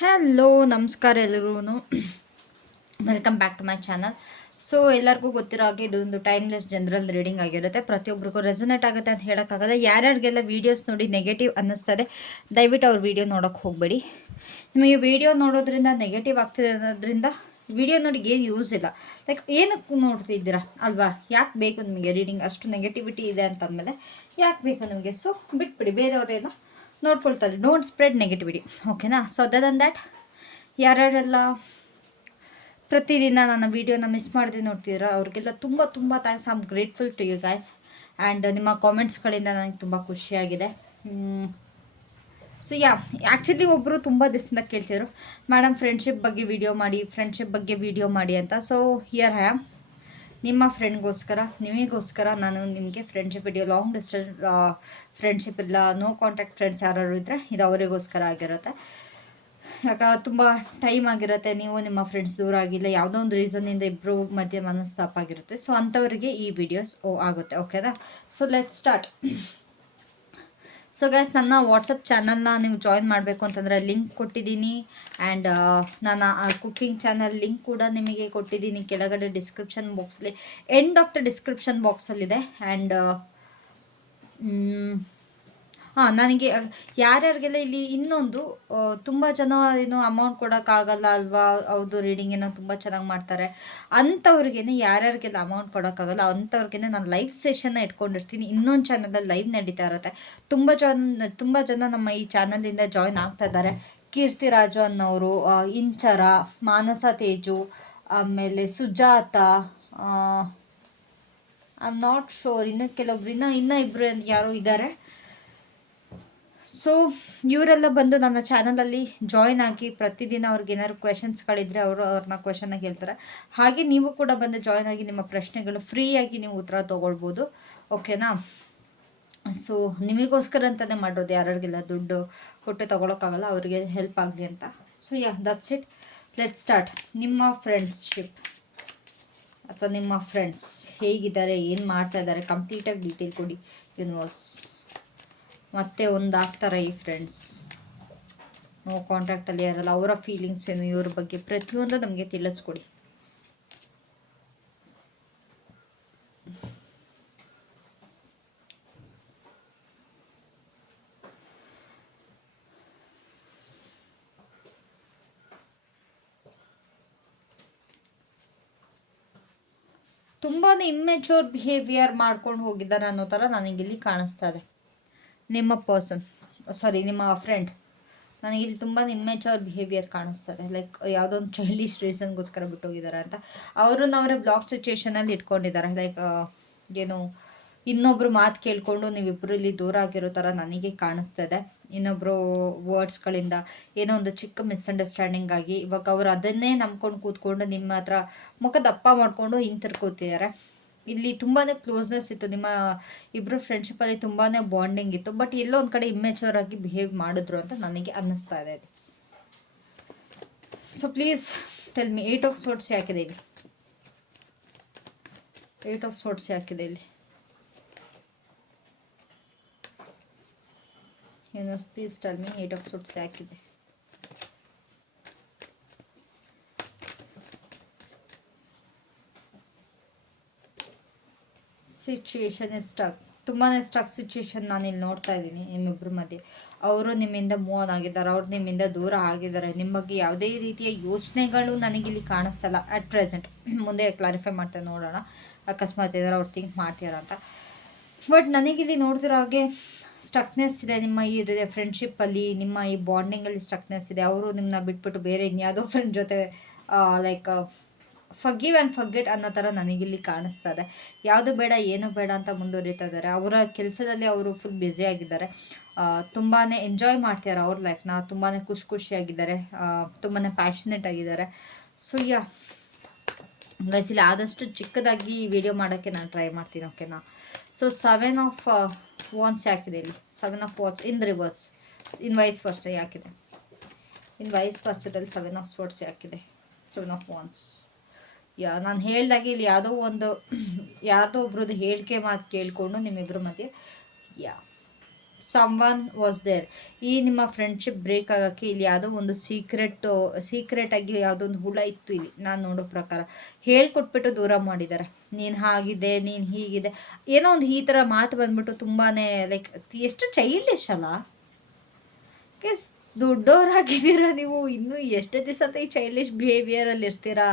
Hello ನಮಸ್ಕಾರ ಎಲ್ರಿಗೂ welcome back to my channel. So ಎಲ್ಲರಿಗೂ ಗೊತ್ತಿರೋ ಹಾಗೆ ಇದೊಂದು ಟೈಮ್ಲೆಸ್ ಜನರಲ್ ರೀಡಿಂಗ್ ಆಗಿರುತ್ತೆ. ಪ್ರತಿಯೊಬ್ಬರಿಗೂ ರೆಸೊನೇಟ್ ಆಗುತ್ತೆ ಅಂತ ಹೇಳೋಕ್ಕಾಗಲ್ಲ. ಯಾರ್ಯಾರಿಗೆಲ್ಲ ವೀಡಿಯೋಸ್ ನೋಡಿ ನೆಗೆಟಿವ್ ಅನ್ನಿಸ್ತದೆ ದಯವಿಟ್ಟು ಅವ್ರ ವೀಡಿಯೋ ನೋಡೋಕ್ಕೆ ಹೋಗಬೇಡಿ. ನಿಮಗೆ ವೀಡಿಯೋ ನೋಡೋದ್ರಿಂದ ನೆಗೆಟಿವ್ ಆಗ್ತಿದೆ ಅನ್ನೋದ್ರಿಂದ ವಿಡಿಯೋ ನೋಡಿ ಏನು ಯೂಸ್ ಇಲ್ಲ. ಲೈಕ್ ಏನಕ್ಕೆ ನೋಡ್ತಿದ್ದೀರಾ ಅಲ್ವಾ? ಯಾಕೆ ಬೇಕು ನಿಮಗೆ ರೀಡಿಂಗ್? ಅಷ್ಟು ನೆಗೆಟಿವಿಟಿ ಇದೆ ಅಂತಂದಮೇಲೆ ಯಾಕೆ ಬೇಕು ನಿಮಗೆ? ಸೊ ಬಿಟ್ಬಿಡಿ, ಬೇರೆಯವರೇನೋ ನೋಡ್ಕೊಳ್ತಾರೆ. ಡೋಂಟ್ ಸ್ಪ್ರೆಡ್ ನೆಗೆಟಿವಿಟಿ, ಓಕೆನಾ? ಸೊ ಅದರ್ ದನ್ ದ್ಯಾಟ್ ಯಾರ್ಯಾರೆಲ್ಲ ಪ್ರತಿದಿನ ನನ್ನ ವೀಡಿಯೋನ ಮಿಸ್ ಮಾಡದೆ ನೋಡ್ತೀರಾ ಅವ್ರಿಗೆಲ್ಲ ತುಂಬ ತುಂಬ thanks. I am grateful to you guys. And ನಿಮ್ಮ ಕಾಮೆಂಟ್ಸ್ಗಳಿಂದ ನನಗೆ ತುಂಬ ಖುಷಿಯಾಗಿದೆ. ಸೊ ಆ್ಯಕ್ಚುಲಿ ಒಬ್ಬರು ತುಂಬ ದಿವಸದಿಂದ ಕೇಳ್ತಿದ್ರು, ಮೇಡಮ್ ಫ್ರೆಂಡ್ಶಿಪ್ ಬಗ್ಗೆ ವೀಡಿಯೋ ಮಾಡಿ ಅಂತ. ಸೊ ಹಿಯರ್ ಐ ಆಮ್, ನಿಮ್ಮ ಫ್ರೆಂಡ್ಗೋಸ್ಕರ, ನಿಮಗೋಸ್ಕರ ನಾನು ನಿಮಗೆ friendship video, long distance friendship ಇಲ್ಲ, ನೋ ಕಾಂಟ್ಯಾಕ್ಟ್ ಫ್ರೆಂಡ್ಸ್ ಯಾರು ಇದ್ದರೆ ಇದು ಅವರಿಗೋಸ್ಕರ ಆಗಿರುತ್ತೆ. ತುಂಬ ಟೈಮ್ ಆಗಿರುತ್ತೆ, ನೀವು ನಿಮ್ಮ ಫ್ರೆಂಡ್ಸ್ ದೂರ ಆಗಿಲ್ಲ, ಯಾವುದೋ ಒಂದು ರೀಸನ್ನಿಂದ ಇಬ್ಬರು ಮಧ್ಯೆ ಮನಸ್ತಾಪ ಆಗಿರುತ್ತೆ. ಸೊ ಅಂಥವ್ರಿಗೆ ಈ ವಿಡಿಯೋಸ್ ಆಗುತ್ತೆ, ಓಕೆನಾ? So let start. So guys, ನನ್ನ ವಾಟ್ಸಪ್ ಚಾನಲ್ನ ನೀವು ಜಾಯಿನ್ ಮಾಡಬೇಕು ಅಂತಂದರೆ ಲಿಂಕ್ ಕೊಟ್ಟಿದ್ದೀನಿ. ಆ್ಯಂಡ್ ನನ್ನ ಕುಕ್ಕಿಂಗ್ ಚಾನಲ್ ಲಿಂಕ್ ಕೂಡ ನಿಮಗೆ ಕೊಟ್ಟಿದ್ದೀನಿ ಕೆಳಗಡೆ ಡಿಸ್ಕ್ರಿಪ್ಷನ್ ಬಾಕ್ಸಲ್ಲಿ, ಎಂಡ್ ಆಫ್ ದ ಡಿಸ್ಕ್ರಿಪ್ಷನ್ ಬಾಕ್ಸಲ್ಲಿದೆ. ಆ್ಯಂಡ್ ನನಗೆ ಯಾರ್ಯಾರಿಗೆಲ್ಲ ಇಲ್ಲಿ ಇನ್ನೊಂದು ತುಂಬ ಜನ ಏನೋ ಅಮೌಂಟ್ ಕೊಡೋಕ್ಕಾಗಲ್ಲ ಅಲ್ವಾ, ಅವ್ರದ್ದು ರೀಡಿಂಗ್ ಏನೋ ತುಂಬ ಚೆನ್ನಾಗಿ ಮಾಡ್ತಾರೆ ಅಂಥವ್ರಿಗೇನೆ, ಯಾರ್ಯಾರಿಗೆಲ್ಲ ಅಮೌಂಟ್ ಕೊಡೋಕ್ಕಾಗಲ್ಲ ಅಂಥವ್ರಿಗೇನೆ ನಾನು ಲೈವ್ ಸೆಷನ್ನ ಇಟ್ಕೊಂಡಿರ್ತೀನಿ. ಇನ್ನೊಂದು ಚಾನಲಲ್ಲಿ ಲೈವ್ ನಡೀತಾ ಇರುತ್ತೆ. ತುಂಬ ಜನ ನಮ್ಮ ಈ ಚಾನಲಿಂದ ಜಾಯ್ನ್ ಆಗ್ತಾ ಇದ್ದಾರೆ. ಕೀರ್ತಿರಾಜು ಅನ್ನೋರು, ಇಂಚರ, ಮಾನಸ ತೇಜು, ಆಮೇಲೆ Sujatha, I am not sure, ಇನ್ನು ಕೆಲವೊಬ್ರು ಇನ್ನೂ ಇಬ್ಬರು ಯಾರೋ ಇದ್ದಾರೆ. ಸೊ ಇವರೆಲ್ಲ ಬಂದು ನನ್ನ ಚಾನಲಲ್ಲಿ ಜಾಯ್ನ್ ಆಗಿ ಪ್ರತಿದಿನ ಅವ್ರಿಗೆ ಏನಾದ್ರು ಕ್ವೆಶನ್ಸ್ಗಳಿದ್ದರೆ ಅವ್ರನ್ನ ಕ್ವೆಶನ್ನ ಕೇಳ್ತಾರೆ. ಹಾಗೆ ನೀವು ಕೂಡ ಬಂದು ಜಾಯ್ನ್ ಆಗಿ ನಿಮ್ಮ ಪ್ರಶ್ನೆಗಳು ಫ್ರೀಯಾಗಿ ನೀವು ಉತ್ತರ ತೊಗೊಳ್ಬೋದು, ಓಕೆನಾ? ಸೊ ನಿಮಗೋಸ್ಕರ ಅಂತಲೇ ಮಾಡೋದು, ಯಾರಿಗೆಲ್ಲ ದುಡ್ಡು ಕೊಟ್ಟು ತೊಗೊಳಕ್ಕಾಗಲ್ಲ ಅವರಿಗೆ ಹೆಲ್ಪ್ ಆಗಲಿ ಅಂತ. So that's it, let start. ನಿಮ್ಮ ಫ್ರೆಂಡ್ಶಿಪ್ ಅಥವಾ ನಿಮ್ಮ ಫ್ರೆಂಡ್ಸ್ ಹೇಗಿದ್ದಾರೆ, ಏನು ಮಾಡ್ತಾ ಇದ್ದಾರೆ, ಕಂಪ್ಲೀಟಾಗಿ ಡೀಟೇಲ್ ಕೊಡಿ ಯೂನಿವರ್ಸ್. ಮತ್ತೆ ಒಂದಾಗ್ತಾರೆ ಈ ಫ್ರೆಂಡ್ಸ್, ನೋ ಕಾಂಟ್ಯಾಕ್ಟಲ್ಲಿ ಯಾರಲ್ಲ, ಅವರ ಫೀಲಿಂಗ್ಸ್ ಏನು, ಇವ್ರ ಬಗ್ಗೆ ಪ್ರತಿಯೊಂದು ನಮಗೆ ತಿಳಿಸ್ಕೊಡಿ. ತುಂಬಾ ಇಮ್ಮೆಚೂರ್ ಬಿಹೇವಿಯರ್ ಮಾಡ್ಕೊಂಡು ಹೋಗಿದ್ದಾರೆ ಅನ್ನೋ ಥರ ನನಗಿಲ್ಲಿ ಕಾಣಿಸ್ತಾ ಇದೆ. ನಿಮ್ಮ ಪರ್ಸನ್, ಸಾರಿ ನಿಮ್ಮ ಫ್ರೆಂಡ್, ನನಗಿಲ್ಲಿ ತುಂಬ ಇಮ್ಮೆಚೂರ್ ಬಿಹೇವಿಯರ್ ಕಾಣಿಸ್ತಾರೆ. ಲೈಕ್ ಯಾವುದೋ ಒಂದು ಚೈಲ್ಡಿಶ್ ರೀಸನ್ಗೋಸ್ಕರ ಬಿಟ್ಟೋಗಿದ್ದಾರೆ ಅಂತ ಅವರೇ ಬ್ಲಾಕ್ ಸಿಚುವೇಶನಲ್ಲಿ ಇಟ್ಕೊಂಡಿದ್ದಾರೆ. ಲೈಕ್ ಏನು, ಇನ್ನೊಬ್ರು ಮಾತು ಕೇಳಿಕೊಂಡು ನೀವಿಬ್ಬರು ಇಲ್ಲಿ ದೂರ ಆಗಿರೋ ಥರ ನನಗೆ ಕಾಣಿಸ್ತಾ ಇದೆ. ಇನ್ನೊಬ್ಬರು ವರ್ಡ್ಸ್ಗಳಿಂದ ಏನೋ ಒಂದು ಚಿಕ್ಕ ಮಿಸ್ಅಂಡರ್ಸ್ಟ್ಯಾಂಡಿಂಗ್ ಆಗಿ ಇವಾಗ ಅವರು ಅದನ್ನೇ ನಂಬ್ಕೊಂಡು ಕೂತ್ಕೊಂಡು ನಿಮ್ಮ ಹತ್ರ ಮುಖ ದಪ್ಪ ಮಾಡಿಕೊಂಡು ಹಿಂತಿರ್ಕೋತಿದ್ದಾರೆ. ಇಲ್ಲಿ ತುಂಬಾ ಕ್ಲೋಸ್ನೆಸ್ ಇತ್ತು, ನಿಮ್ಮ ಇಬ್ಬರು ಫ್ರೆಂಡ್ಶಿಪ್ಪಲ್ಲಿ ತುಂಬಾ ಬಾಂಡಿಂಗ್ ಇತ್ತು. ಬಟ್ ಎಲ್ಲೋ ಒಂದು ಕಡೆ ಇಮ್ಮೆಚೂರ್ ಆಗಿ ಬಿಹೇವ್ ಮಾಡಿದ್ರು ಅಂತ ನನಗೆ ಅನ್ನಿಸ್ತಾ ಇದೆ. So please tell me, 8 of swords ಯಾಕಿದೆ ಇಲ್ಲಿ? 8 ಆಫ್ ಸೋರ್ಟ್ಸ್ ಯಾಕಿದೆ ಇಲ್ಲಿ? ಏನು, please tell me, 8 of swords ಯಾಕಿದೆ? ಸಿಚುವೇಶನ್ ಸ್ಟಕ್, ತುಂಬಾ ಸ್ಟಕ್ ಸಿಚುವೇಶನ್ ನಾನಿಲ್ಲಿ ನೋಡ್ತಾ ಇದ್ದೀನಿ ನಿಮ್ಮಿಬ್ಬರ ಮಧ್ಯೆ. ಅವರು ನಿಮ್ಮಿಂದ ಮೂವ್ ಆನ್ ಆಗಿದ್ದಾರೆ, ಅವ್ರು ನಿಮ್ಮಿಂದ ದೂರ ಆಗಿದ್ದಾರೆ. ನಿಮ್ಮ ಬಗ್ಗೆ ಯಾವುದೇ ರೀತಿಯ ಯೋಚನೆಗಳು ನನಗಿಲ್ಲಿ ಕಾಣಿಸ್ತಲ್ಲ ಅಟ್ ಪ್ರೆಸೆಂಟ್. ಮುಂದೆ ಕ್ಲಾರಿಫೈ ಮಾಡ್ತೇನೆ, ನೋಡೋಣ ಅಕಸ್ಮಾತ್ ಏನಾರು ಅವ್ರು ಥಿಂಕ್ ಮಾಡ್ತೀರ ಅಂತ. ಬಟ್ ನನಗಿಲ್ಲಿ ನೋಡ್ತಿರೋ ಹಾಗೆ ಸ್ಟಕ್ನೆಸ್ ಇದೆ ನಿಮ್ಮ ಈ ಫ್ರೆಂಡ್ಶಿಪ್ಪಲ್ಲಿ, ನಿಮ್ಮ ಈ ಬಾಂಡಿಂಗಲ್ಲಿ ಸ್ಟಕ್ನೆಸ್ ಇದೆ. ಅವರು ನಿಮ್ಮನ್ನ ಬಿಟ್ಬಿಟ್ಟು ಬೇರೆ ಇನ್ಯಾವುದೋ ಫ್ರೆಂಡ್ ಜೊತೆ ಲೈಕ್ ಫರ್ಗಿವ್ ಆ್ಯಂಡ್ ಫರ್ಗೆಟ್ ಅನ್ನೋ ಥರ ನನಗಿಲ್ಲಿ ಕಾಣಿಸ್ತಾ ಇದೆ. ಯಾವುದು ಬೇಡ ಏನು ಬೇಡ ಅಂತ ಮುಂದುವರಿತಾ ಇದ್ದಾರೆ. ಅವರ ಕೆಲಸದಲ್ಲಿ ಅವರು ಫುಲ್ ಬ್ಯುಸಿ ಆಗಿದ್ದಾರೆ, ತುಂಬಾ ಎಂಜಾಯ್ ಮಾಡ್ತಿದ್ದಾರೆ ಅವ್ರ ಲೈಫ್ನ, ತುಂಬಾ ಖುಷಿಯಾಗಿದ್ದಾರೆ, ತುಂಬಾ ಪ್ಯಾಷನೇಟ್ ಆಗಿದ್ದಾರೆ. ಸೊ ಗೈಸ್, ಇಲ್ಲಿ ಆದಷ್ಟು ಚಿಕ್ಕದಾಗಿ ವಿಡಿಯೋ ಮಾಡೋಕ್ಕೆ ನಾನು ಟ್ರೈ ಮಾಡ್ತೀನಿ, ಓಕೆನಾ? ಸೊ 7 ಆಫ್ ವಾನ್ಸ್ ಯಾಕಿದೆ ಇಲ್ಲಿ? 7 of wands in reverse, in vice versa ಯಾಕಿದೆ? ಇನ್ ವೈಸ್ ವರ್ಸದಲ್ಲಿ 7 ಆಫ್ ಸ್ಪೋರ್ಟ್ಸ್ ಯಾಕಿದೆ? 7 ಆಫ್ ವಾನ್ಸ್. ನಾನು ಹೇಳ್ದಾಗೆ ಇಲ್ಲಿ ಯಾರ್ದೋ ಒಬ್ರದ್ದು ಹೇಳಿಕೆ ಮಾತು ಕೇಳಿಕೊಂಡು ನಿಮ್ಮಿಬ್ಬರ ಮಧ್ಯೆ ಸಮ್ವನ್ ವಾಸ್ ದೇರ್. ಈ ನಿಮ್ಮ ಫ್ರೆಂಡ್ಶಿಪ್ ಬ್ರೇಕ್ ಆಗೋಕ್ಕೆ ಇಲ್ಲಿ ಯಾವುದೋ ಒಂದು ಸೀಕ್ರೆಟಾಗಿ ಯಾವುದೋ ಒಂದು ಹುಳ ಇತ್ತು ಇಲ್ಲಿ ನಾನು ನೋಡೋ ಪ್ರಕಾರ. ಹೇಳ್ಕೊಟ್ಬಿಟ್ಟು ದೂರ ಮಾಡಿದ್ದಾರೆ. ನೀನು ಹಾಗಿದೆ, ನೀನು ಹೀಗಿದೆ, ಏನೋ ಒಂದು ಈ ಥರ ಮಾತು ಬಂದ್ಬಿಟ್ಟು ತುಂಬಾ ಲೈಕ್ ಎಷ್ಟು ಚೈಲ್ಡಿಶ್ ಅಲ್ಲ. ಕೇಸ್ ದೊಡ್ಡವರಾಗಿದ್ದೀರ ನೀವು, ಇನ್ನೂ ಎಷ್ಟೇ ದಿವಸ ಅಂತ ಈ ಚೈಲ್ಡಿಶ್ ಬಿಹೇವಿಯರಲ್ಲಿ ಇರ್ತೀರಾ?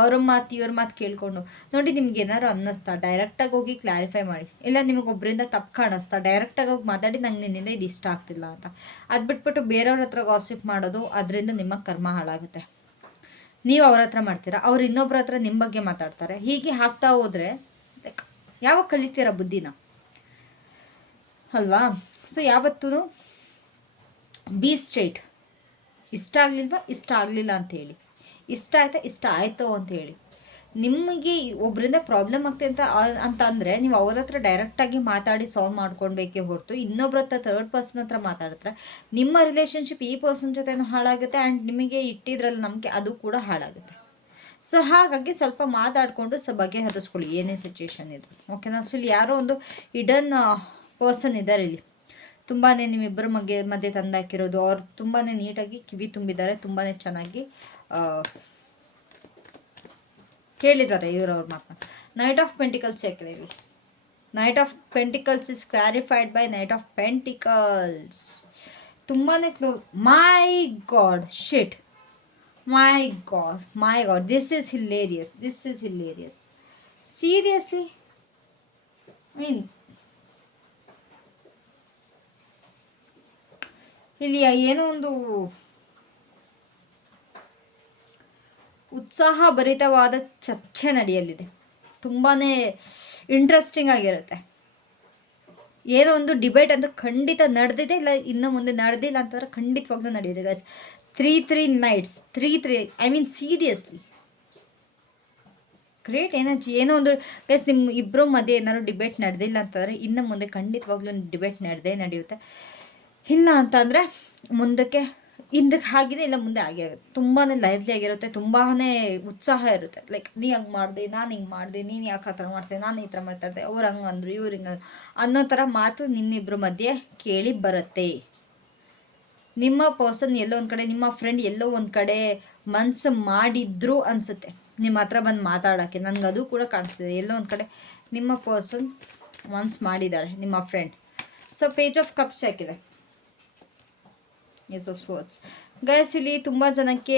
ಅವ್ರ ಮಾತು ಇವ್ರ ಮಾತು ಕೇಳಿಕೊಂಡು ನೋಡಿ. ನಿಮ್ಗೆ ಏನಾದ್ರು ಅನ್ನಿಸ್ತಾ ಡೈರೆಕ್ಟಾಗಿ ಹೋಗಿ ಕ್ಲಾರಿಫೈ ಮಾಡಿ. ಇಲ್ಲ ನಿಮಗೊಬ್ಬರಿಂದ ತಪ್ಪು ಕಾಣಿಸ್ತಾ ಡೈರೆಕ್ಟಾಗಿ ಹೋಗಿ ಮಾತಾಡಿ ನಂಗೆ ನಿನ್ನಿಂದ ಇದು ಇಷ್ಟ ಆಗ್ತಿಲ್ಲ ಅಂತ. ಅದು ಬಿಟ್ಬಿಟ್ಟು ಬೇರೆಯವ್ರ ಹತ್ರ ಗಾಸಿಪ್ ಮಾಡೋದು, ಅದರಿಂದ ನಿಮ್ಮ ಕರ್ಮ ಹಾಳಾಗುತ್ತೆ. ನೀವು ಅವ್ರ ಹತ್ರ ಮಾಡ್ತೀರಾ, ಅವ್ರು ಇನ್ನೊಬ್ರ ಹತ್ರ ನಿಮ್ಮ ಬಗ್ಗೆ ಮಾತಾಡ್ತಾರೆ. ಹೀಗೆ ಹಾಕ್ತಾ ಹೋದರೆ ಲೈಕ್ ಯಾವಾಗ ಕಲಿತೀರಾ ಬುದ್ಧಿನ, ಅಲ್ವಾ? ಸೊ ಯಾವತ್ತೂ ಬಿ ಸ್ಟ್ರೈಟ್. ಇಷ್ಟ ಆಗಲಿಲ್ವಾ, ಇಷ್ಟ ಆಗಲಿಲ್ಲ ಅಂತೇಳಿ. ಇಷ್ಟ ಆಯ್ತಾ, ಇಷ್ಟ ಆಯಿತು ಅಂತೇಳಿ. ನಿಮಗೆ ಒಬ್ಬರಿಂದ ಪ್ರಾಬ್ಲಮ್ ಆಗ್ತದೆ ಅಂತ ಅಂದರೆ ನೀವು ಅವ್ರ ಹತ್ರ ಡೈರೆಕ್ಟಾಗಿ ಮಾತಾಡಿ ಸಾಲ್ವ್ ಮಾಡ್ಕೊಳ್ಬೇಕೇ ಹೊರತು ಇನ್ನೊಬ್ರ ಹತ್ರ ಥರ್ಡ್ ಪರ್ಸನ್ ಹತ್ರ ಮಾತಾಡಿದ್ರೆ ನಿಮ್ಮ ರಿಲೇಷನ್ಶಿಪ್ ಈ ಪರ್ಸನ್ ಜೊತೆನೂ ಹಾಳಾಗುತ್ತೆ ಆ್ಯಂಡ್ ನಿಮಗೆ ಇಟ್ಟಿದ್ರಲ್ಲಿ ನಂಬಿಕೆ ಅದು ಕೂಡ ಹಾಳಾಗುತ್ತೆ. ಸೊ ಹಾಗಾಗಿ ಸ್ವಲ್ಪ ಮಾತಾಡಿಕೊಂಡು ಬಗೆಹರಿಸ್ಕೊಳ್ಳಿ ಏನೇ ಸಿಚುವೇಶನ್ ಇದು, ಓಕೆನಾ? ಸೊ ಇಲ್ಲಿ ಯಾರೋ ಒಂದು ಇಡನ್ ಪರ್ಸನ್ ಇದ್ದಾರೆ ಇಲ್ಲಿ, ತುಂಬಾ ನಿಮ್ಮಿಬ್ಬರ ಮಧ್ಯೆ ತಂದಾಕಿರೋದು. ಅವ್ರು ತುಂಬಾ ನೀಟಾಗಿ ಕಿವಿ ತುಂಬಿದ್ದಾರೆ, ತುಂಬಾ ಚೆನ್ನಾಗಿ ಕೇಳಿದ್ದಾರೆ ಇವ್ರವ್ರ ಮಾತನ್ನ. ನೈಟ್ ಆಫ್ ಪೆಂಟಿಕಲ್ಸ್ ಯಾಕಿದೆ ಇಲ್ಲಿ? Knight of pentacles is clarified by knight of pentacles. ತುಂಬಾ my God, shit, my God, this is hilarious. Seriously, mean ಇಲ್ಲಿ ಏನೋ ಒಂದು ಉತ್ಸಾಹ ಭರಿತವಾದ ಚರ್ಚೆ ನಡೆಯಲಿದೆ. ತುಂಬಾ ಇಂಟ್ರೆಸ್ಟಿಂಗ್ ಆಗಿರುತ್ತೆ. ಏನೋ ಒಂದು ಡಿಬೇಟ್ ಅಂತೂ ಖಂಡಿತ ನಡೆದಿದೆ, ಇಲ್ಲ ಇನ್ನು ಮುಂದೆ ನಡೆದಿಲ್ಲ ಅಂತಂದ್ರೆ ಖಂಡಿತವಾಗ್ಲೂ ನಡೆಯುತ್ತೆ guys. 3 nights, 3 I mean seriously great energy. ಏನೋ ಒಂದು ಗೈಸ್ ನಿಮ್ಮ ಇಬ್ಬರು ಮಧ್ಯೆ ಏನಾದ್ರು ಡಿಬೇಟ್ ನಡೆದಿಲ್ಲ ಅಂತಂದರೆ ಇನ್ನು ಮುಂದೆ ಖಂಡಿತವಾಗ್ಲೂ ಡಿಬೇಟ್ ನಡೆಯುತ್ತೆ. ಇಲ್ಲ ಅಂತಂದರೆ ಹಿಂದಕ್ಕೆ ಆಗಿದೆ, ಇಲ್ಲ ಮುಂದೆ ಆಗೇ ಆಗುತ್ತೆ. ತುಂಬಾ ಲೈವ್ಲಿ ಆಗಿರುತ್ತೆ, ತುಂಬಾ ಉತ್ಸಾಹ ಇರುತ್ತೆ. ಲೈಕ್ ನೀ ಹಂಗೆ ಮಾಡಿದೆ, ನಾನು ಹಿಂಗೆ ಮಾಡಿದೆ, ನೀನು ಯಾಕೆ ಆ ಥರ ಮಾಡ್ದೆ, ನಾನು ಈ ಥರ ಮಾತಾಡಿದೆ, ಅವ್ರು ಹಂಗೆ ಅಂದರು, ಇವ್ರು ಹಿಂಗಂದ್ರು ಅನ್ನೋ ಥರ ಮಾತು ನಿಮ್ಮಿಬ್ಬರ ಮಧ್ಯೆ ಕೇಳಿ ಬರುತ್ತೆ. ನಿಮ್ಮ ಪರ್ಸನ್ ಎಲ್ಲೋ ಒಂದು ಕಡೆ, ನಿಮ್ಮ ಫ್ರೆಂಡ್ ಎಲ್ಲೋ ಒಂದು ಕಡೆ ಮನಸ್ಸು ಮಾಡಿದ್ರು ಅನಿಸುತ್ತೆ ನಿಮ್ಮ ಹತ್ರ ಬಂದು ಮಾತಾಡೋಕ್ಕೆ. ನನಗೆ ಅದು ಕೂಡ ಕಾಣಿಸ್ತಿದೆ, ಎಲ್ಲೋ ಒಂದು ಕಡೆ ನಿಮ್ಮ ಪರ್ಸನ್ ಮನ್ಸು ಮಾಡಿದ್ದಾರೆ, ನಿಮ್ಮ friend. So page of cups ಹಾಕಿದೆ, ಎಸ್ ಆಫ್ ಸ್ವರ್ಡ್ಸ್. ಗೈಸ್ ಇಲ್ಲಿ ತುಂಬ ಜನಕ್ಕೆ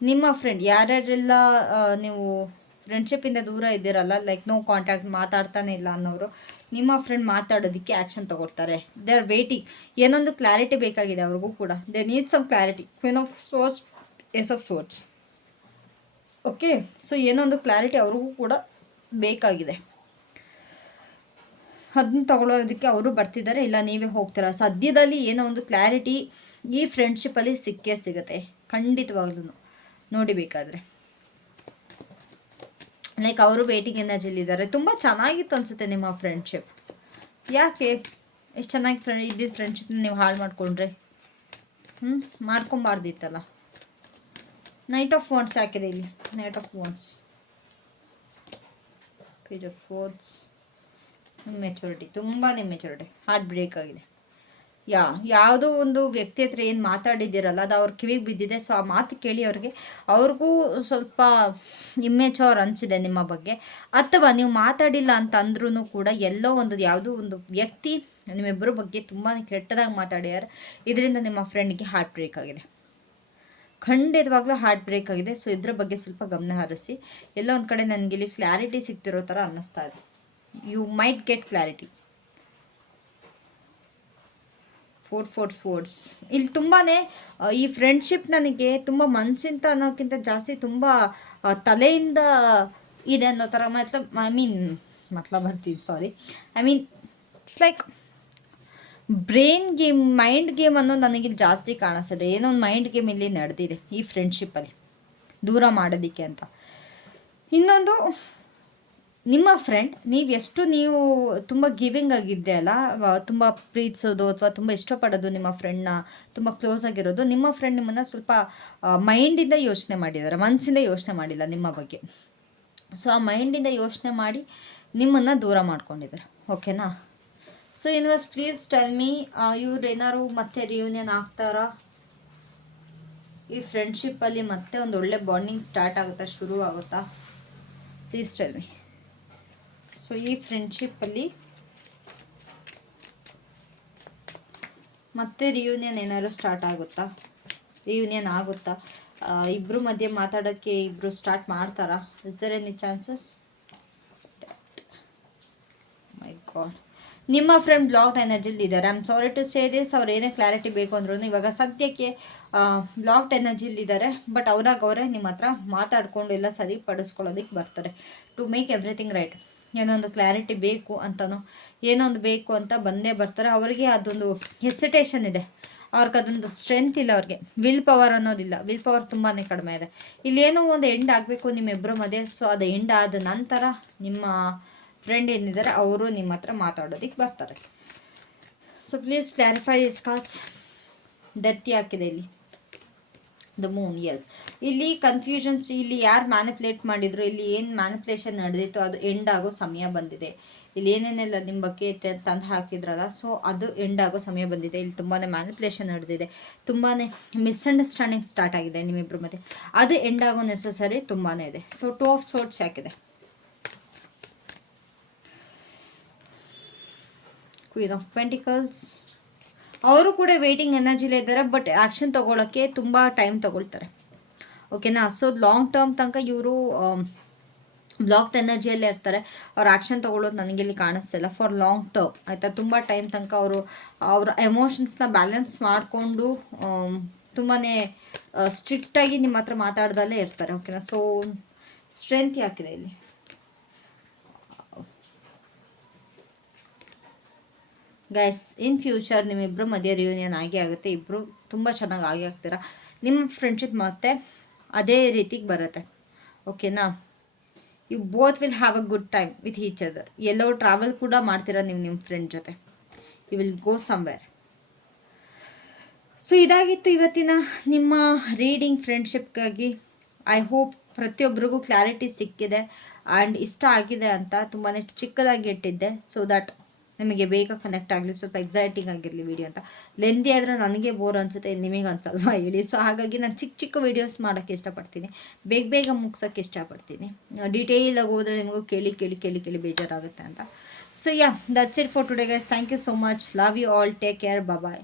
ನಿಮ್ಮ ಫ್ರೆಂಡ್ ಯಾರ್ಯಾರೆಲ್ಲ ನೀವು ಫ್ರೆಂಡ್ಶಿಪ್ಪಿಂದ ದೂರ ಇದ್ದೀರಲ್ಲ, ಲೈಕ್ ನೋ ಕಾಂಟ್ಯಾಕ್ಟ್, ಮಾತಾಡ್ತಾನೆ ಇಲ್ಲ ಅನ್ನೋರು, ನಿಮ್ಮ ಫ್ರೆಂಡ್ ಮಾತಾಡೋದಕ್ಕೆ ಆ್ಯಕ್ಷನ್ ತಗೊಳ್ತಾರೆ. They are waiting. ಏನೊಂದು ಕ್ಲಾರಿಟಿ ಬೇಕಾಗಿದೆ ಅವ್ರಿಗೂ ಕೂಡ. They need some clarity. Queen of swords, ace of swords. Okay, so ಏನೊಂದು ಕ್ಲಾರಿಟಿ ಅವ್ರಿಗೂ ಕೂಡ ಬೇಕಾಗಿದೆ. ಅದನ್ನ ತಗೊಳ್ಳೋದಕ್ಕೆ ಅವರು ಬರ್ತಿದ್ದಾರೆ, ಇಲ್ಲ ನೀವೇ ಹೋಗ್ತೀರಾ. ಸದ್ಯದಲ್ಲಿ ಏನೋ ಒಂದು ಕ್ಲಾರಿಟಿ ಈ ಫ್ರೆಂಡ್ಶಿಪ್ಪಲ್ಲಿ ಸಿಕ್ಕೇ ಸಿಗುತ್ತೆ ಖಂಡಿತವಾಗ್ಲೂ. ನೋಡಿ ಬೇಕಾದರೆ ಲೈಕ್ ಅವರು ವೇಟಿಂಗ್ ಎನರ್ಜಿಲಿದ್ದಾರೆ. ತುಂಬ ಚೆನ್ನಾಗಿತ್ತು ಅನಿಸುತ್ತೆ ನಿಮ್ಮ ಫ್ರೆಂಡ್ಶಿಪ್. ಯಾಕೆ ಎಷ್ಟು ಚೆನ್ನಾಗಿ ಇದ್ದಿದ್ದು ಫ್ರೆಂಡ್ಶಿಪ್ನ ನೀವು ಹಾಳು ಮಾಡಿಕೊಂಡ್ರೆ? ಮಾಡ್ಕೊಬಾರ್ದಿತ್ತಲ್ಲ. ನೈಟ್ ಆಫ್ ವಾಂಡ್ಸ್ ಹಾಕಿದೆ ಇಲ್ಲಿ, knight of wands, page of words. Maturity, ತುಂಬಾ ಮೆಚುರಿಟಿ. ಹಾರ್ಟ್ ಬ್ರೇಕ್ ಆಗಿದೆ. ಯಾವುದೋ ಒಂದು ವ್ಯಕ್ತಿ ಹತ್ರ ಏನು ಮಾತಾಡಿದ್ದೀರಲ್ಲ ಅದು ಅವ್ರ ಕಿವಿಗೆ ಬಿದ್ದಿದೆ. ಸೊ ಆ ಮಾತು ಕೇಳಿ ಅವ್ರಿಗೂ ಸ್ವಲ್ಪ ಇಮ್ಮೆಚೂರ್ ಅನಿಸಿದೆ ನಿಮ್ಮ ಬಗ್ಗೆ. ಅಥವಾ ನೀವು ಮಾತಾಡಿಲ್ಲ ಅಂತ ಅಂದ್ರೂ ಕೂಡ ಎಲ್ಲೋ ಯಾವುದೋ ಒಂದು ವ್ಯಕ್ತಿ ನಿಮ್ಮಿಬ್ಬರ ಬಗ್ಗೆ ತುಂಬಾ ಕೆಟ್ಟದಾಗಿ ಮಾತಾಡ್ಯಾರ. ಇದರಿಂದ ನಿಮ್ಮ ಫ್ರೆಂಡ್ಗೆ ಹಾರ್ಟ್ ಬ್ರೇಕ್ ಆಗಿದೆ, ಖಂಡಿತವಾಗ್ಲೂ ಹಾರ್ಟ್ ಬ್ರೇಕ್ ಆಗಿದೆ. ಸೊ ಇದ್ರ ಬಗ್ಗೆ ಸ್ವಲ್ಪ ಗಮನ ಹರಿಸಿ. ಎಲ್ಲೋ ಒಂದು ಕಡೆ ನನಗಿಲ್ಲಿ ಕ್ಲಾರಿಟಿ ಸಿಗ್ತಿರೋ ಥರ ಅನ್ನಿಸ್ತಾ ಇದೆ. You might get clarity. 4 sports ಇಲ್ಲಿ ತುಂಬಾ ಈ ಫ್ರೆಂಡ್ಶಿಪ್ ನನಗೆ ತುಂಬ ಮನಸ್ಸಿಂತ ಅನ್ನೋಕ್ಕಿಂತ ಜಾಸ್ತಿ ತುಂಬ ತಲೆಯಿಂದ ಇದೆ ಅನ್ನೋ ಥರ. I mean it's like brain game, mind game ಅನ್ನೋದು ನನಗಿಲ್ಲಿ ಜಾಸ್ತಿ ಕಾಣಿಸ್ತದೆ. ಏನೋ ಒಂದು ಮೈಂಡ್ ಗೇಮ್ ಇಲ್ಲಿ ನಡೆದಿದೆ ಈ ಫ್ರೆಂಡ್ಶಿಪ್ಪಲ್ಲಿ ದೂರ ಮಾಡೋದಕ್ಕೆ ಅಂತ. ಇನ್ನೊಂದು, ನಿಮ್ಮ ಫ್ರೆಂಡ್ ನೀವು ತುಂಬ ಗಿವಿಂಗ್ ಆಗಿದ್ದೆ ಅಲ್ಲ, ತುಂಬ ಪ್ರೀತಿಸೋದು ಅಥವಾ ತುಂಬ ಇಷ್ಟಪಡೋದು ನಿಮ್ಮ ಫ್ರೆಂಡ್ನ, ತುಂಬ ಕ್ಲೋಸ್ ಆಗಿರೋದು, ನಿಮ್ಮ ಫ್ರೆಂಡ್ ನಿಮ್ಮನ್ನು ಸ್ವಲ್ಪ ಮೈಂಡಿಂದ ಯೋಚನೆ ಮಾಡಿದ್ದಾರೆ, ಮನಸ್ಸಿಂದ ಯೋಚನೆ ಮಾಡಿಲ್ಲ ನಿಮ್ಮ ಬಗ್ಗೆ. ಸೊ ಆ ಮೈಂಡಿಂದ ಯೋಚನೆ ಮಾಡಿ ನಿಮ್ಮನ್ನು ದೂರ ಮಾಡ್ಕೊಂಡಿದ್ದಾರೆ, ಓಕೆನಾ? So universe please tell me, ಇವ್ರು ಏನಾದ್ರು ಮತ್ತೆ ರಿಯೂನಿಯನ್ ಆಗ್ತಾರಾ? ಈ ಫ್ರೆಂಡ್ಶಿಪ್ಪಲ್ಲಿ ಮತ್ತೆ ಒಂದು ಒಳ್ಳೆ ಬಾಂಡಿಂಗ್ ಸ್ಟಾರ್ಟ್ ಆಗುತ್ತಾ, ಶುರು ಆಗುತ್ತಾ? Please tell me. ಸೊ ಈ ಫ್ರೆಂಡ್ಶಿಪ್ಪಲ್ಲಿ ಮತ್ತೆ ರಿಯೂನಿಯನ್ ಏನಾದ್ರು ಸ್ಟಾರ್ಟ್ ಆಗುತ್ತಾ? ರಿಯೂನಿಯನ್ ಆಗುತ್ತಾ? ಇಬ್ಬರು ಮಧ್ಯೆ ಮಾತಾಡೋಕ್ಕೆ ಇಬ್ಬರು ಸ್ಟಾರ್ಟ್ ಮಾಡ್ತಾರಾ? Is there any chances? My god, ನಿಮ್ಮ ಫ್ರೆಂಡ್ ಬ್ಲಾಕ್ಡ್ ಎನರ್ಜಿಲಿ ಇದ್ದಾರೆ. I am sorry to say this. ಅವ್ರು ಏನೇ ಕ್ಲಾರಿಟಿ ಬೇಕು ಅಂದ್ರೂ ಇವಾಗ ಸದ್ಯಕ್ಕೆ ಬ್ಲಾಕ್ಡ್ ಎನರ್ಜಿಲಿ ಇದ್ದಾರೆ. ಬಟ್ ಅವರೇ ನಿಮ್ಮ ಹತ್ರ ಮಾತಾಡ್ಕೊಂಡು ಎಲ್ಲ ಸರಿಪಡಿಸ್ಕೊಳ್ಳೋದಕ್ಕೆ ಬರ್ತಾರೆ ಟು ಮೇಕ್ ಎವ್ರಿಥಿಂಗ್ ರೈಟ್. ಏನೋ ಒಂದು ಕ್ಲಾರಿಟಿ ಬೇಕು ಅಂತನೋ, ಏನೋ ಒಂದು ಬೇಕು ಅಂತ ಬಂದೇ ಬರ್ತಾರೆ. ಅವರಿಗೆ ಅದೊಂದು ಹೆಸಿಟೇಷನ್ ಇದೆ, ಅವ್ರಿಗೆ ಅದೊಂದು ಸ್ಟ್ರೆಂತ್ ಇಲ್ಲ, ಅವ್ರಿಗೆ ವಿಲ್ ಪವರ್ ಅನ್ನೋದಿಲ್ಲ. ವಿಲ್ ಪವರ್ ತುಂಬಾ ಕಡಿಮೆ ಇದೆ. ಇಲ್ಲೇನೋ ಒಂದು ಎಂಡ್ ಆಗಬೇಕು ನಿಮ್ಮಿಬ್ಬರ ಮಧ್ಯೆ. ಸೊ ಅದು ಎಂಡ್ ಆದ ನಂತರ ನಿಮ್ಮ ಫ್ರೆಂಡ್ ಏನಿದ್ದಾರೆ ಅವರು ನಿಮ್ಮ ಹತ್ರ ಮಾತಾಡೋದಕ್ಕೆ ಬರ್ತಾರೆ. So please clarify this cards. Death ಯಾಕಿದೆ ಇಲ್ಲಿ? The moon, yes. ಇಲ್ಲಿ ಕನ್ಫ್ಯೂಷನ್ಸ್, ಇಲ್ಲಿ ಯಾರು ಮ್ಯಾನಿಪ್ಯುಲೇಟ್ ಮಾಡಿದ್ರು, ಇಲ್ಲಿ ಏನು ಮ್ಯಾನಿಪ್ಯುಲೇಷನ್ ನಡೆದಿತ್ತು ಅದು ಎಂಡ್ ಆಗೋ ಸಮಯ ಬಂದಿದೆ. ಇಲ್ಲಿ ಏನೇನೆಲ್ಲ ನಿಮ್ಮ ಬಗ್ಗೆ ತಂದು ಹಾಕಿದ್ರಲ್ಲ, ಸೊ ಅದು ಎಂಡ್ ಆಗೋ ಸಮಯ ಬಂದಿದೆ. ಇಲ್ಲಿ ತುಂಬಾ ಮ್ಯಾನಿಪ್ಯುಲೇಷನ್ ನಡೆದಿದೆ, ತುಂಬಾ ಮಿಸ್ಅಂಡರ್ಸ್ಟ್ಯಾಂಡಿಂಗ್ ಸ್ಟಾರ್ಟ್ ಆಗಿದೆ ನಿಮ್ಮಿಬ್ಬರ ಮಧ್ಯೆ. ಅದು ಎಂಡ್ ಆಗೋ ನೆಸಸರಿ ತುಂಬಾ ಇದೆ. ಸೊ 2 ಆಫ್ ಸೋರ್ಟ್ಸ್ ಯಾಕಿದೆ? Queen of pentacles. ಅವರು ಕೂಡ ವೇಟಿಂಗ್ ಎನರ್ಜಿಲೇ ಇದ್ದಾರೆ, ಬಟ್ ಆ್ಯಕ್ಷನ್ ತೊಗೊಳಕ್ಕೆ ತುಂಬ ಟೈಮ್ ತೊಗೊಳ್ತಾರೆ. ಓಕೆನಾ? ಸೊ ಲಾಂಗ್ ಟರ್ಮ್ ತನಕ ಇವರು ಬ್ಲಾಕ್ಡ್ ಎನರ್ಜಿಯಲ್ಲೇ ಇರ್ತಾರೆ. ಅವ್ರು ಆ್ಯಕ್ಷನ್ ತೊಗೊಳ್ಳೋದು ನನಗೆ ಇಲ್ಲಿ ಕಾಣಿಸ್ತಿಲ್ಲ ಫಾರ್ ಲಾಂಗ್ ಟರ್ಮ್, ಆಯಿತಾ? ತುಂಬ ಟೈಮ್ ತನಕ ಅವರು ಅವ್ರ ಎಮೋಷನ್ಸ್ನ ಬ್ಯಾಲೆನ್ಸ್ ಮಾಡಿಕೊಂಡು ತುಂಬಾ ಸ್ಟ್ರಿಕ್ಟಾಗಿ ನಿಮ್ಮ ಹತ್ರ ಮಾತಾಡ್ದಲ್ಲೇ ಇರ್ತಾರೆ. ಓಕೆನಾ? ಸೊ ಸ್ಟ್ರೆಂತ್ ಯಾಕಿದೆ ಇಲ್ಲಿ? ಗೈಸ್, ಇನ್ ಫ್ಯೂಚರ್ ನಿಮ್ಮಿಬ್ಬರು ಮಧ್ಯೆ ರಿಯೂನಿಯನ್ ಆಗೇ ಆಗುತ್ತೆ. ಇಬ್ಬರು ತುಂಬ ಚೆನ್ನಾಗಿ ಆಗಿ ಆಗ್ತೀರಾ. ನಿಮ್ಮ ಫ್ರೆಂಡ್ಶಿಪ್ ಮತ್ತೆ ಅದೇ ರೀತಿಗೆ ಬರುತ್ತೆ. ಓಕೆನಾ? You both will have a good time with each other. ಎಲ್ಲೋ ಟ್ರಾವೆಲ್ ಕೂಡ ಮಾಡ್ತೀರಾ ನೀವು ನಿಮ್ಮ ಫ್ರೆಂಡ್ ಜೊತೆ. You will go somewhere. So ಇದಾಗಿತ್ತು ಇವತ್ತಿನ ನಿಮ್ಮ ರೀಡಿಂಗ್ ಫ್ರೆಂಡ್ಶಿಪ್ಗಾಗಿ. ಐ ಹೋಪ್ ಪ್ರತಿಯೊಬ್ಬರಿಗೂ ಕ್ಲಾರಿಟಿ ಸಿಕ್ಕಿದೆ ಆ್ಯಂಡ್ ಇಷ್ಟ ಆಗಿದೆ ಅಂತ. ತುಂಬಾ ಚಿಕ್ಕದಾಗಿ ಇಟ್ಟಿದ್ದೆ ಸೊ ದಟ್ ನಿಮಗೆ ಬೇಗ ಕನೆಕ್ಟ್ ಆಗಲಿ, ಸ್ವಲ್ಪ ಎಕ್ಸೈಟಿಂಗ್ ಆಗಿರಲಿ ವಿಡಿಯೋ ಅಂತ. ಲೆಂದಿ ಆದರೆ ನನಗೆ ಬೋರ್ ಅನಿಸುತ್ತೆ, ನಿಮಗೆ ಅನ್ಸಲ್ವಾ ಹೇಳಿ? ಸೊ ಹಾಗಾಗಿ ನಾನು ಚಿಕ್ಕ ಚಿಕ್ಕ ವೀಡಿಯೋಸ್ ಮಾಡೋಕ್ಕೆ ಇಷ್ಟಪಡ್ತೀನಿ, ಬೇಗ ಮುಗ್ಸೋಕ್ಕೆ ಇಷ್ಟಪಡ್ತೀನಿ. ಡೀಟೇಲಾಗಿ ಹೋದರೆ ನಿಮಗೂ ಕೇಳಿ ಬೇಜಾರಾಗುತ್ತೆ ಅಂತ. So yeah, that's it for today guys. Thank you so much. Love you all. Take care. Bye.